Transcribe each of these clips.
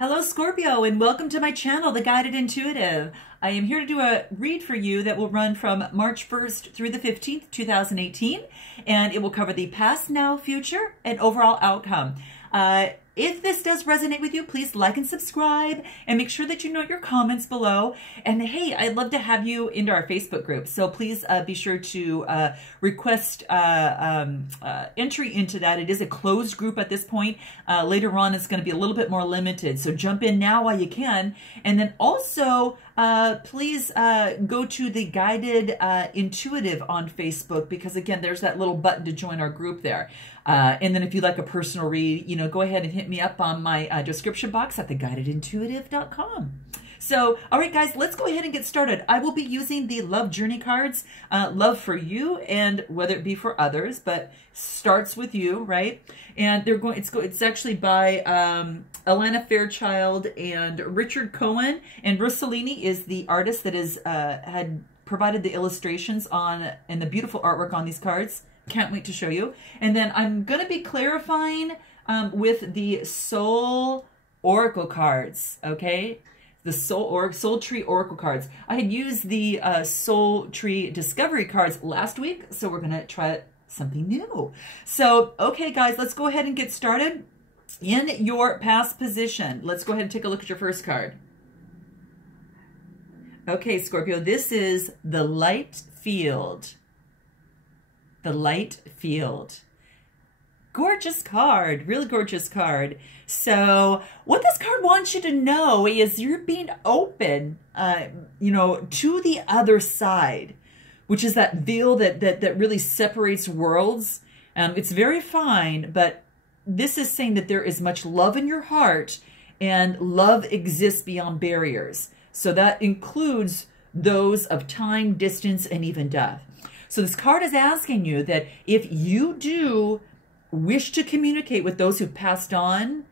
Hello Scorpio, and welcome to my channel, The Guided Intuitive. I am here to do a read for you that will run from March 1st through the 15th, 2018, and it will cover the past, now, future, and overall outcome. If this does resonate with you, please like and subscribe, and make sure that you note your comments below. And hey, I'd love to have you into our Facebook group, so please be sure to request entry into that. It is a closed group at this point. Later on, it's going to be a little bit more limited, so jump in now while you can. And then also, please go to the Guided Intuitive on Facebook, because again, there's that little button to join our group there. And then if you'd like a personal read, go ahead and hit me up on my description box at theguidedintuitive.com. So, all right, guys, let's go ahead and get started. I will be using the Love Journey cards, love for you, and whether it be for others, but starts with you, right? And they're going. It's actually by Alana Fairchild and Richard Cohen, and Rossellini is the artist that is had provided the illustrations on and the beautiful artwork on these cards. Can't wait to show you. And then I'm going to be clarifying with the Soul Oracle cards, okay? The Soul Tree Oracle cards. I had used the Soul Tree Discovery cards last week, so we're going to try something new. So, okay, guys, let's go ahead and get started. In your past position, let's go ahead and take a look at your first card. Okay, Scorpio, this is the Light Field. The Light Field. Gorgeous card, really gorgeous card. So what this card wants you to know is you're being open, to the other side, which is that veil that really separates worlds. It's very fine, but this is saying that there is much love in your heart, and love exists beyond barriers. So that includes those of time, distance, and even death. So this card is asking you that if you do wish to communicate with those who've passed on,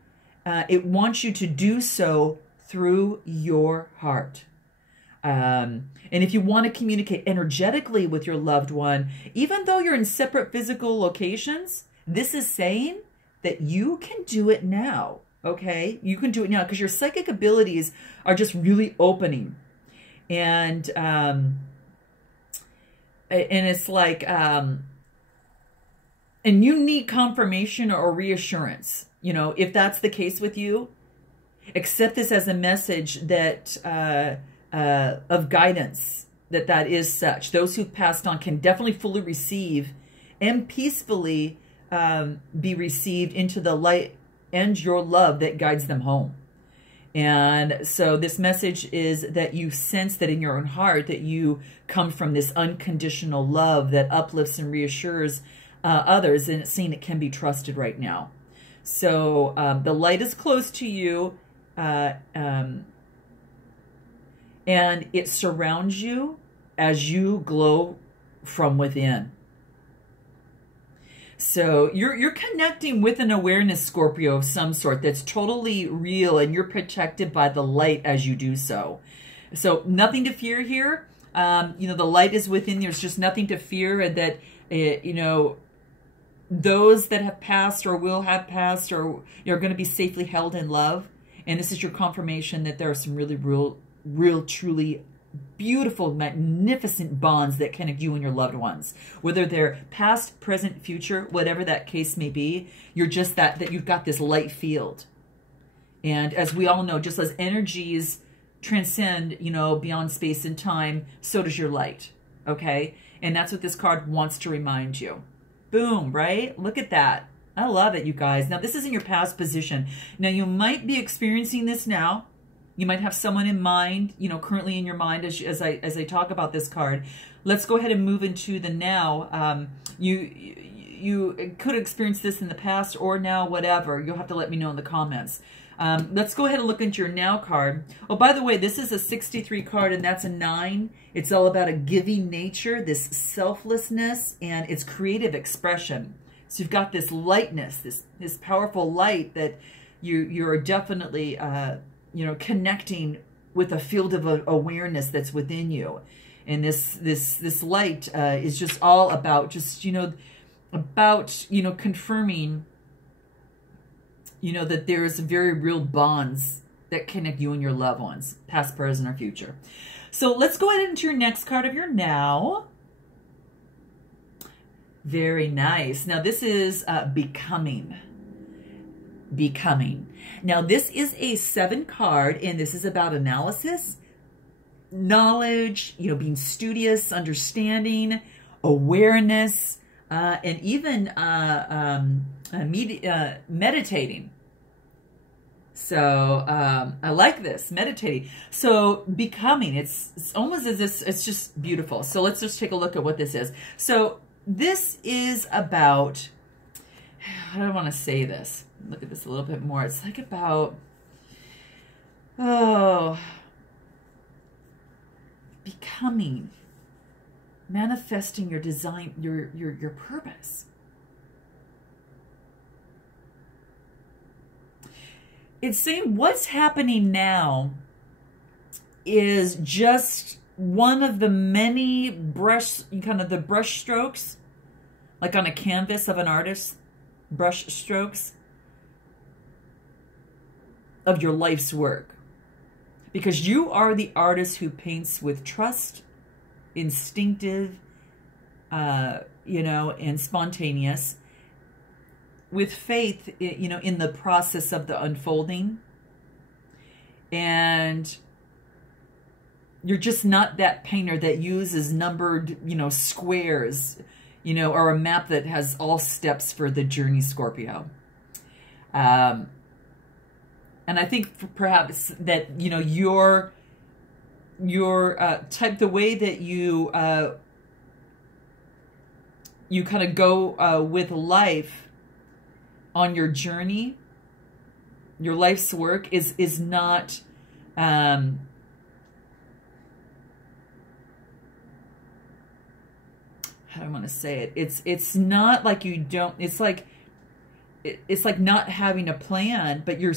it wants you to do so through your heart. And if you want to communicate energetically with your loved one, even though you're in separate physical locations, this is saying that you can do it now, okay? You can do it now because your psychic abilities are just really opening. And it's like, and you need confirmation or reassurance. If that's the case with you, accept this as a message that of guidance, that is such. Those who've passed on can definitely fully receive and peacefully be received into the light and your love that guides them home. And so this message is that you sense that in your own heart that you come from this unconditional love that uplifts and reassures others, and it's saying it can be trusted right now. So the light is close to you, and it surrounds you as you glow from within. So you're connecting with an awareness, Scorpio, of some sort that's totally real, and you're protected by the light as you do so. So nothing to fear here. The light is within you. There's just nothing to fear, and that, those that have passed or will have passed or you're going to be safely held in love. And this is your confirmation that there are some really real, truly beautiful, magnificent bonds that connect you and your loved ones, whether they're past, present, future, whatever that case may be. You're just that you've got this light field. And as we all know, just as energies transcend, beyond space and time, so does your light. Okay. And that's what this card wants to remind you. Boom, right? Look at that. I love it, you guys. Now, this is in your past position. Now, you might be experiencing this now. You might have someone in mind, currently in your mind as I talk about this card. Let's go ahead and move into the now. You could experience this in the past or now, whatever. You'll have to let me know in the comments. Let's go ahead and look into your now card. Oh, by the way, this is a 63 card, and that's a 9. It's all about a giving nature, this selflessness, and its creative expression. So you've got this lightness, this powerful light that you're definitely connecting with a field of awareness that's within you. And this light is just all about confirming that there's very real bonds that connect you and your loved ones, past, present, or future. So let's go ahead into your next card of your now. Very nice. Now this is becoming. Becoming. Now this is a 7 card, and this is about analysis, knowledge, you know, being studious, understanding, awareness, and even meditating. So I like this, meditating. So becoming, it's almost as if it's just beautiful. So let's just take a look at what this is. So this is about, I don't want to say this. Look at this a little bit more. It's like about, becoming, manifesting your design, your purpose. It's saying what's happening now is just one of the many the brush strokes, like on a canvas of an artist, brush strokes of your life's work. Because you are the artist who paints with trust, instinctive, you know, and spontaneous, with faith, you know, in the process of the unfolding. And you're just not that painter that uses numbered, you know, squares, you know, or a map that has all steps for the journey, Scorpio. And I think perhaps that, you know, your type, the way that you you kind of go with life on your journey, your life's work is not how do I want to say it? It's not like you don't. It's like not having a plan, but you.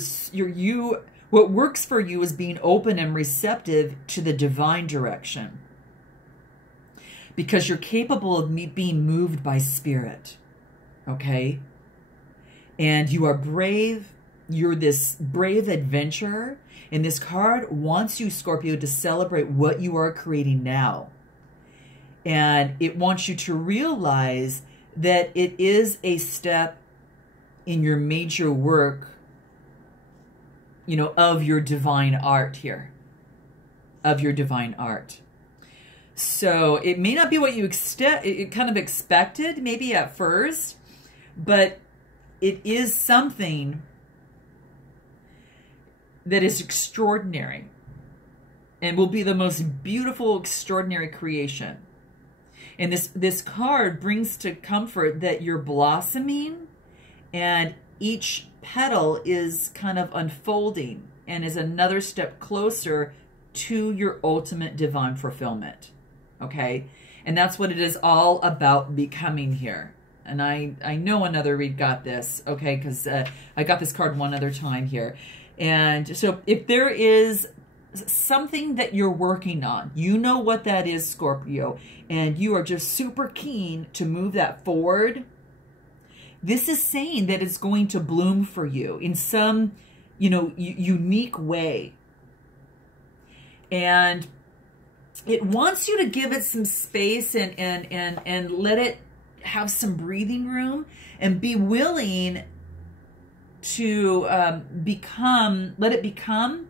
What works for you is being open and receptive to the divine direction, because you're capable of being moved by spirit. Okay. And you are brave. You're this brave adventurer. And this card wants you, Scorpio, to celebrate what you are creating now. And it wants you to realize that it is a step in your major work, you know, of your divine art here. Of your divine art. So it may not be what you kind of expected, maybe at first, but it is something that is extraordinary and will be the most beautiful, extraordinary creation. And this card brings to comfort that you're blossoming, and each petal is kind of unfolding and is another step closer to your ultimate divine fulfillment. Okay? And that's what it is all about, becoming here. And I know another read got this, okay, because I got this card one other time here. And so if there is something that you're working on, you know what that is, Scorpio, and you are just super keen to move that forward, this is saying that it's going to bloom for you in some, you know, unique way. And it wants you to give it some space and let it have some breathing room, and be willing to let it become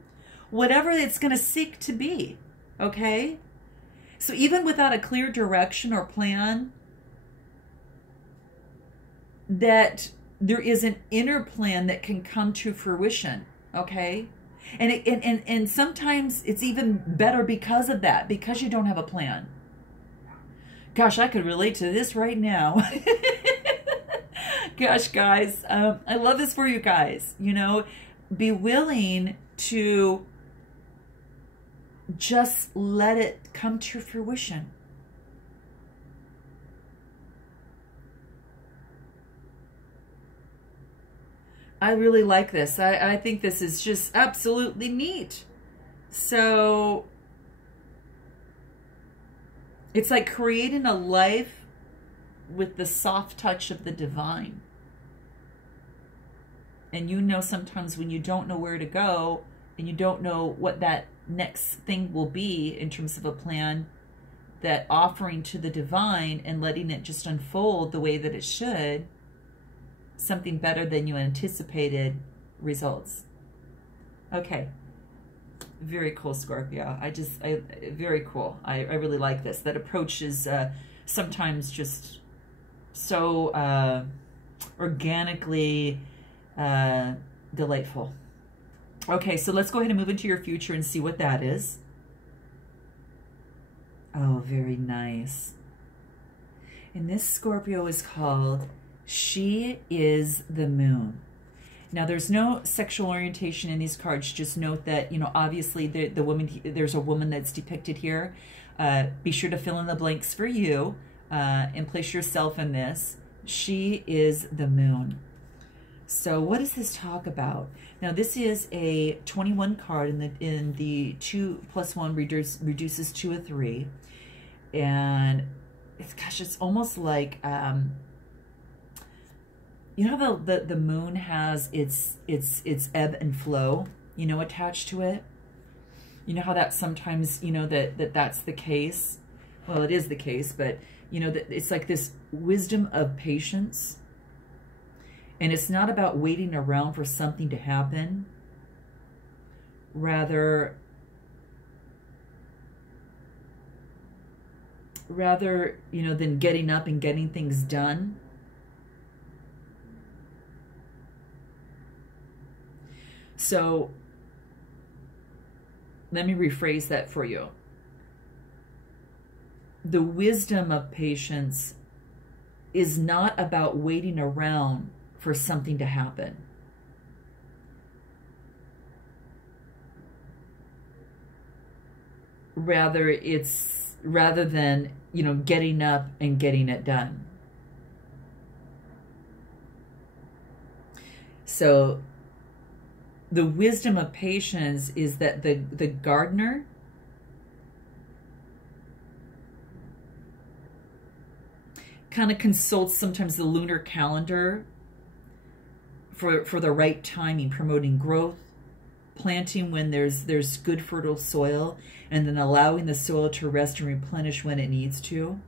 whatever it's going to seek to be. Okay? So even without a clear direction or plan, that there is an inner plan that can come to fruition. Okay? And sometimes it's even better because of that, because you don't have a plan. Gosh, I could relate to this right now. Gosh, guys, I love this for you guys. You know, be willing to just let it come to fruition. I really like this. I think this is just absolutely neat. So it's like creating a life with the soft touch of the divine. And you know, sometimes when you don't know where to go, and you don't know what that next thing will be in terms of a plan, that offering to the divine and letting it just unfold the way that it should, something better than you anticipated results. Okay. Very cool, Scorpio. Very cool. I really like this. That approach is sometimes just so organically delightful. Okay, so let's go ahead and move into your future and see what that is. Oh, very nice. And this Scorpio is called She is the Moon. Now, there's no sexual orientation in these cards. Just note that, you know, obviously the woman, there's a woman that's depicted here. Be sure to fill in the blanks for you and place yourself in this. She is the moon. So what does this talk about? Now, this is a 21 card in the 2 + 1 reduces to a 3. And it's, gosh, it's almost like, you know how the moon has its ebb and flow, you know, attached to it? You know how that sometimes, you know, that's the case? Well, it is the case, but, you know, that it's like this wisdom of patience. And it's not about waiting around for something to happen. Rather, you know, than getting up and getting things done. So let me rephrase that for you. The wisdom of patience is not about waiting around for something to happen. Rather than, you know, getting up and getting it done. So the wisdom of patience is that the gardener kind of consults sometimes the lunar calendar for the right timing, promoting growth, planting when there's good fertile soil, and then allowing the soil to rest and replenish when it needs to.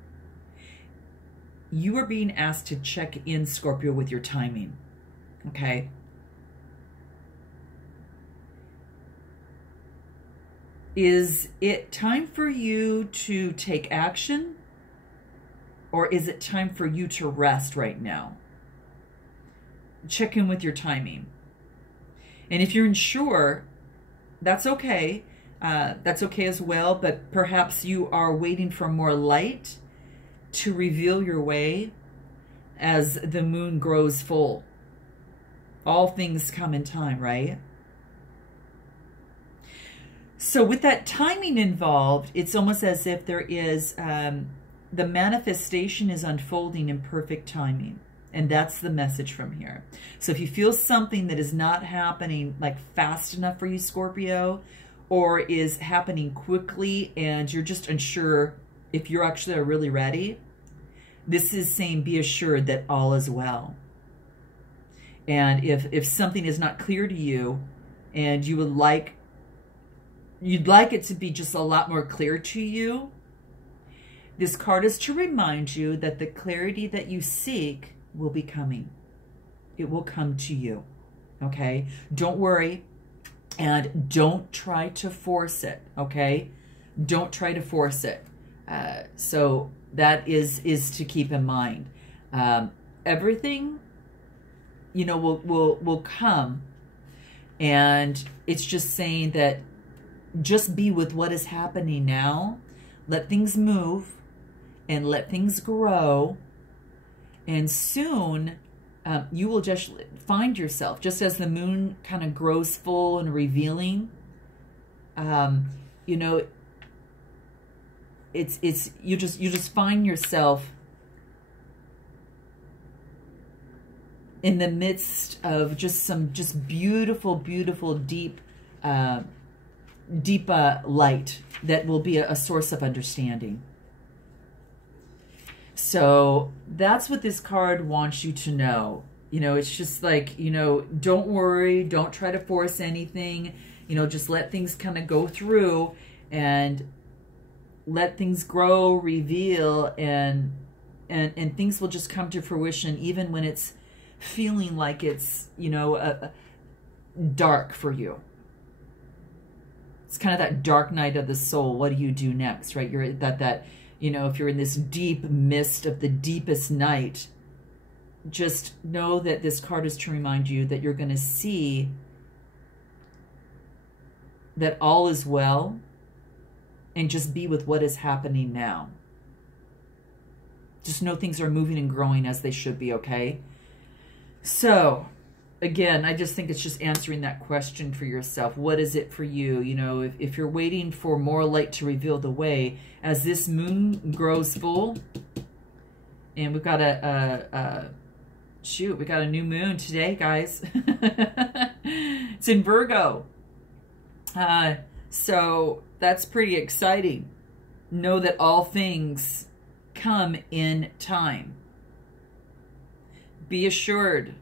You are being asked to check in, Scorpio, with your timing. Okay? Is it time for you to take action, or is it time for you to rest right now? Check in with your timing. And if you're unsure, that's okay. That's okay as well, but perhaps you are waiting for more light to reveal your way as the moon grows full. All things come in time, right? So with that timing involved, it's almost as if there is, the manifestation is unfolding in perfect timing. And that's the message from here. So if you feel something that is not happening like fast enough for you, Scorpio, or is happening quickly and you're just unsure if you're actually really ready, this is saying be assured that all is well. And if something is not clear to you and you would like, you'd like it to be just a lot more clear to you, this card is to remind you that the clarity that you seek will be coming. It will come to you. Okay? Don't worry, and don't try to force it. Okay? Don't try to force it. So that is to keep in mind. Everything, you know, will come, and it's just saying that just be with what is happening now. Let things move and let things grow. And soon you will just find yourself, just as the moon kind of grows full and revealing, you know, you just find yourself in the midst of just beautiful, deep light that will be a source of understanding. So that's what this card wants you to know. You know, it's just like, you know, don't worry, don't try to force anything. you know, just let things kind of go through and let things grow, reveal, and things will just come to fruition, even when it's feeling like it's, you know, dark for you. It's kind of that dark night of the soul. What do you do next, right? You're that, you know, if you're in this deep mist of the deepest night, just know that this card is to remind you that you're going to see that all is well, and just be with what is happening now. Just know things are moving and growing as they should be, okay? So, again, I just think it's just answering that question for yourself. What is it for you? You know, if you're waiting for more light to reveal the way, as this moon grows full, and we've got we got a new moon today, guys. It's in Virgo. So that's pretty exciting. Know that all things come in time. Be assured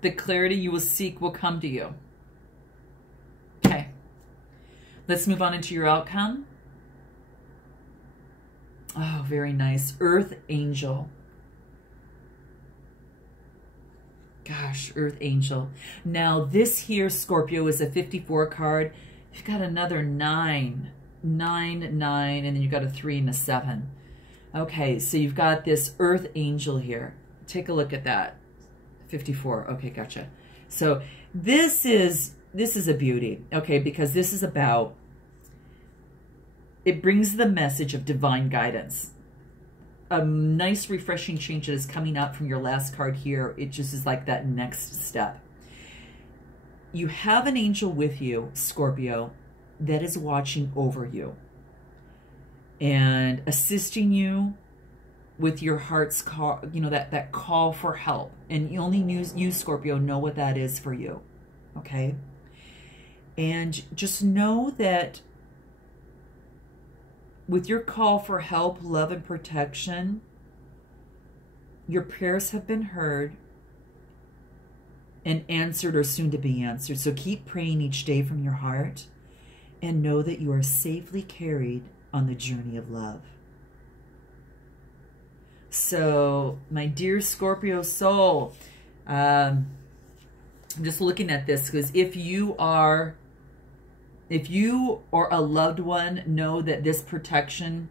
the clarity you will seek will come to you. Okay. Let's move on into your outcome. Oh, very nice. Earth Angel. Gosh, Earth Angel. Now, this here, Scorpio, is a 54 card. You've got another 9, 9, 9, and then you've got a 3 and a 7. Okay, so you've got this Earth Angel here. Take a look at that. 54. Okay, gotcha. So this is a beauty, okay, because this is about, it brings the message of divine guidance. A nice refreshing change that is coming out from your last card here. It just is like that next step. You have an angel with you, Scorpio, that is watching over you and assisting you with your heart's call, you know, that call for help. And you only you, Scorpio, know what that is for you, okay? And just know that with your call for help, love, and protection, your prayers have been heard and answered, or soon to be answered. So keep praying each day from your heart and know that you are safely carried on the journey of love. So, my dear Scorpio soul, I'm just looking at this because if you or a loved one know that this protection,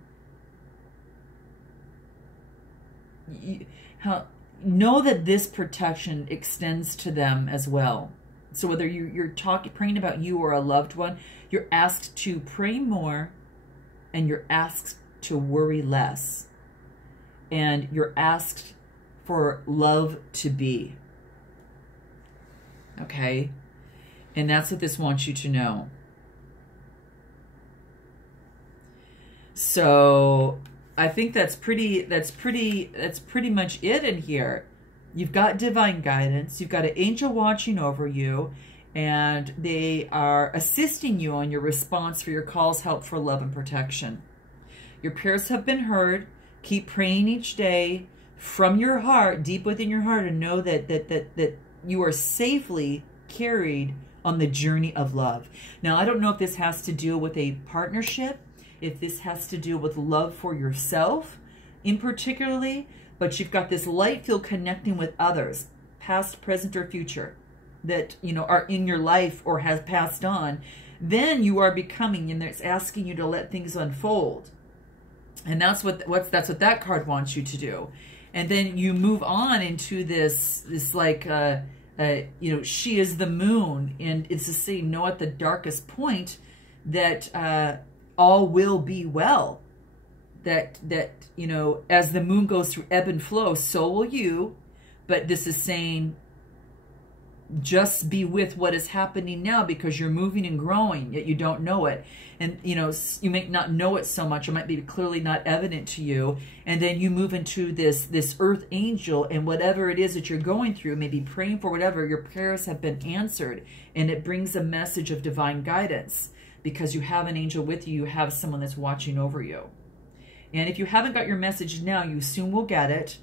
know that this protection extends to them as well. So whether you're praying about you or a loved one, you're asked to pray more, and you're asked to worry less, and you're asked for love to be. Okay? And that's what this wants you to know. So I think that's pretty much it in here. You've got divine guidance. You've got an angel watching over you, and they are assisting you on your response for your calls, help, for love, and protection. Your prayers have been heard. Keep praying each day from your heart, deep within your heart, and know that you are safely carried on the journey of love. Now, I don't know if this has to do with a partnership, if this has to do with love for yourself in particularly, but you've got this light field connecting with others, past, present, or future, that, you know, are in your life or has passed on. Then you are becoming, and it's asking you to let things unfold. And that's what that card wants you to do. And then you move on into this like, you know, she is the moon, and it's to say, know at the darkest point that all will be well. That you know, as the moon goes through ebb and flow, so will you. But this is saying, just be with what is happening now, because you're moving and growing, yet you don't know it. And, you know, you may not know it so much. It might be clearly not evident to you. And then you move into this earth angel, and whatever it is that you're going through, maybe praying for whatever, your prayers have been answered. And it brings a message of divine guidance, because you have an angel with you. You have someone that's watching over you. And if you haven't got your message now, you soon will get it.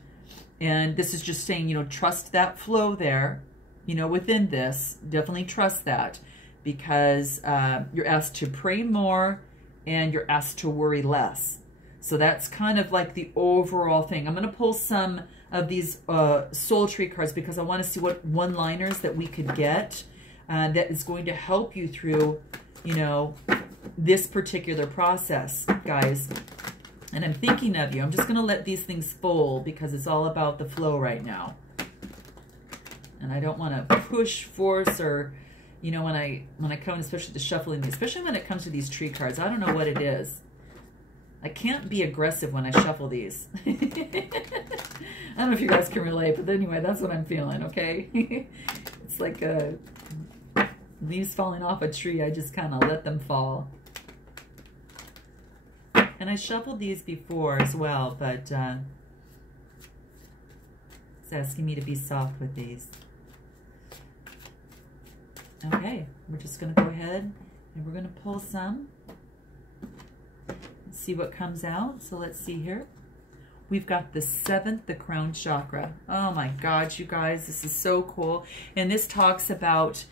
And this is just saying, you know, trust that flow there. you know, within this. Definitely trust that, because you're asked to pray more and you're asked to worry less. So that's kind of like the overall thing. I'm going to pull some of these soul tree cards because I want to see what one-liners that we could get that is going to help you through, you know, this particular process, guys. And I'm thinking of you. I'm just going to let these things fold because it's all about the flow right now. And I don't want to push, force, or, you know, when I come, especially to shuffling, especially when it comes to these tree cards, I don't know what it is. I can't be aggressive when I shuffle these. I don't know if you guys can relate, but anyway, that's what I'm feeling, okay? It's like leaves falling off a tree. I just kind of let them fall. And I shuffled these before as well, but it's asking me to be soft with these. Okay, we're just going to go ahead and we're going to pull some. See what comes out. So let's see here. We've got the 7th, the crown chakra. Oh my God, you guys, this is so cool. And this talks about,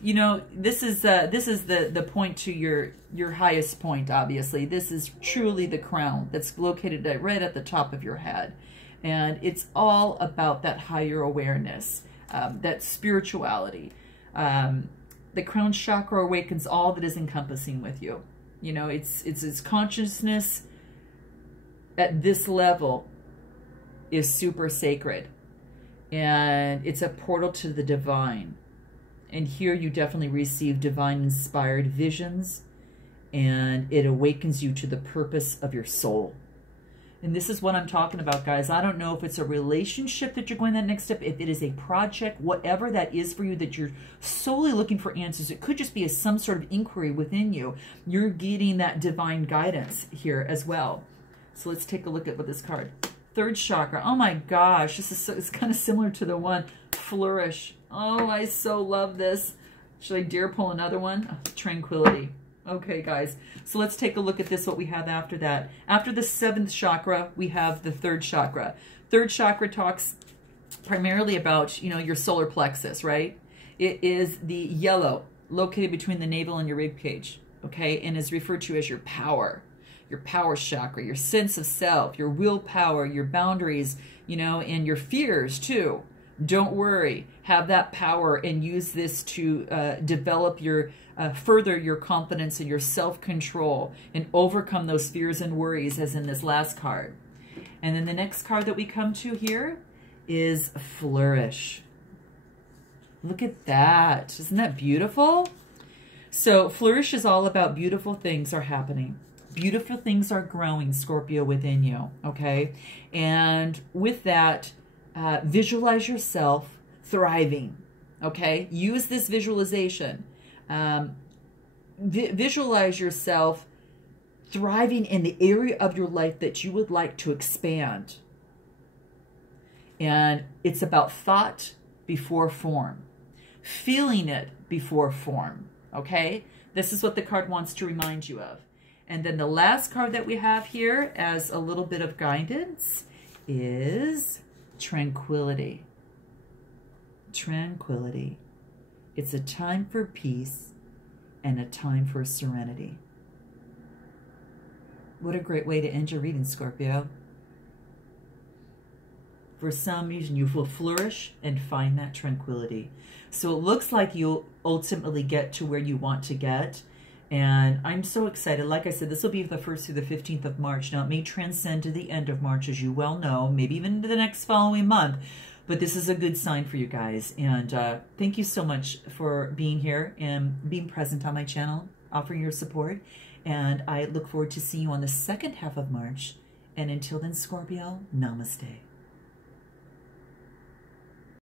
you know, this is the point to your highest point, obviously. This is truly the crown that's located right at the top of your head. And it's all about that higher awareness, that spirituality. The crown chakra awakens all that is encompassing with you. You know, it's consciousness at this level is super sacred. And it's a portal to the divine. And here you definitely receive divine inspired visions, and it awakens you to the purpose of your soul. And this is what I'm talking about, guys. I don't know if it's a relationship that you're going that next step, if it is a project, whatever that is for you, that you're solely looking for answers. It could just be some sort of inquiry within you. You're getting that divine guidance here as well. So let's take a look at what this card. 3rd chakra. Oh my gosh, this is it's kind of similar to the one, flourish. Oh, I so love this. Should I dare pull another one? Oh, tranquility. Okay, guys, so let's take a look at this, what we have after that. After the 7th chakra, we have the 3rd chakra. 3rd chakra talks primarily about, you know, your solar plexus, right? It is the yellow located between the navel and your rib cage, okay? And is referred to as your power chakra, your sense of self, your willpower, your boundaries, you know, and your fears too. Don't worry, have that power and use this to develop your, further your confidence and your self-control and overcome those fears and worries, as in this last card. And then the next card that we come to here is flourish. Look at that. Isn't that beautiful? So flourish is all about beautiful things are happening. Beautiful things are growing, Scorpio, within you, okay? And with that, visualize yourself thriving, okay? Use this visualization. Visualize yourself thriving in the area of your life that you would like to expand. And it's about thought before form, feeling it before form, okay? This is what the card wants to remind you of. And then the last card that we have here as a little bit of guidance is tranquility. Tranquility. It's a time for peace and a time for serenity. What a great way to end your reading, Scorpio. For some reason, you will flourish and find that tranquility. So it looks like you'll ultimately get to where you want to get. And I'm so excited. Like I said, this will be the 1st through the 15th of March. Now, it may transcend to the end of March, as you well know, maybe even into the next following month. But this is a good sign for you guys. And thank you so much for being here and being present on my channel, offering your support. And I look forward to seeing you on the second half of March. And until then, Scorpio, namaste.